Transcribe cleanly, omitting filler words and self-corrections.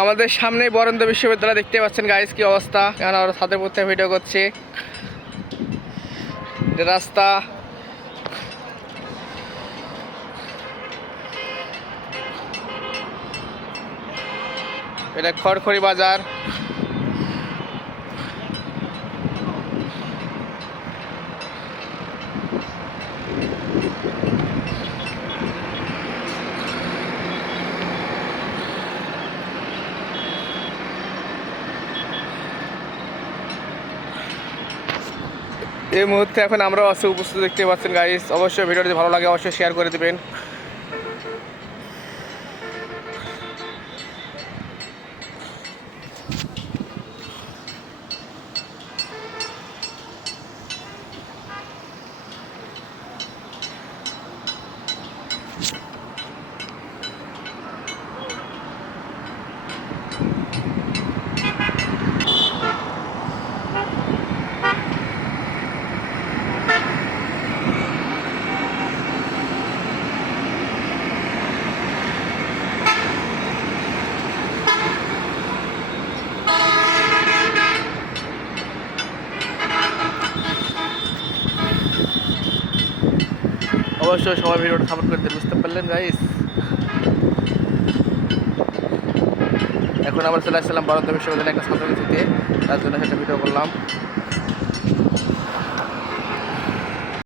আমাদের সামনেই বরেন্দ্র বিশ্ববিদ্যালয় দেখতে পাচ্ছেন গাইস, কি অবস্থা। কারণ ওরা ছাদের মধ্যে ভিডিও করছে। রাস্তা এটা খড়খড়ি বাজার। এই মুহূর্তে এখন আমরা আছে উপস্থিত দেখতে পাচ্ছেন গাইস। অবশ্যই ভিডিওটি ভালো লাগে অবশ্যই শেয়ার করে দিবেন। অবশ্যই সবাই ভিডিওটা সাপোর্ট করতে, বুঝতে পারলেন গাইস। এখন আবার চলে আসছিলাম বরেন্দ্র বিশ্ববিদ্যালয়ে একটা ছাত্রছাত্রীতে, তার জন্য সেটা ভিডিও করলাম।